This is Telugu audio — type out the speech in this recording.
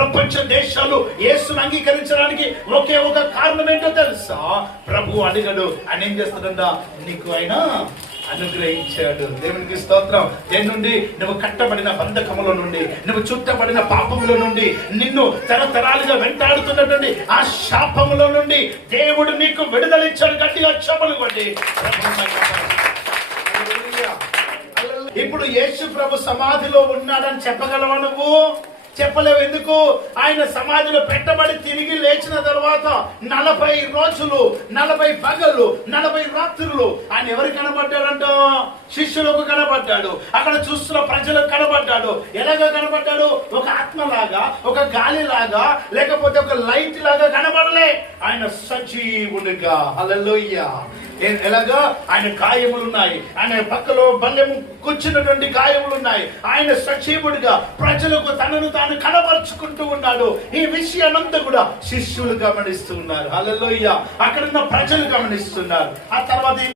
ప్రపంచ దేశాలు యేసును అంగీకరించడానికి ఒకే ఒక కారణం ఏంటో తెలుసా? ప్రభు అడిగడు ఆయన ఏం చేస్తాడంట? నీకు ఆయన అనుగ్రహించాడు. దేవునికి స్తోత్రం. దేని నుండి? నువ్వు కట్టబడిన బంధకముల నుండి నువ్వు చుట్టబడిన పాపముల నుండి నిన్ను తరతరాలుగా వెంటాడుతున్నటువంటి ఆ శాపముల నుండి దేవుడు నీకు విడుదలిచ్చాడు గట్టిగా చెప్పలు కొట్టి. ఇప్పుడు యేసు ప్రభు సమాధిలో ఉన్నాడని చెప్పగలవా నువ్వు? చెప్పలేవు ఎందుకు? ఆయన సమాధిలో పెట్టబడి తిరిగి లేచిన తర్వాత నలభై రోజులు నలభై పగలు నలభై రాత్రులు ఆయన ఎవరు కనబడ్డాడంట? శిష్యులకు కనబడ్డాడు. అక్కడ చూస్తున్న ప్రజలకు కనబడ్డాడు. ఎలాగ కనబడ్డాడు? ఒక ఆత్మలాగా ఒక గాలి లాగా లేకపోతే ఒక లైట్ లాగా కనబడలే. ఆయన సజీవునిగా హల్లెలూయా. ఎలాగా? ఆయన గాయములు ఉన్నాయి ఆయన పక్కలో బల్లెము కూర్చున్నటువంటి గాయములు ఉన్నాయి ఆయన సజీవుడిగా ప్రజలకు తనను తాను కనబరుచుకుంటూ ఉన్నాడు. ఈ విషయానంతా కూడా శిష్యులు గమనిస్తున్నారు అలలోయ అక్కడున్న ప్రజలు గమనిస్తున్నారు. ఆ తర్వాత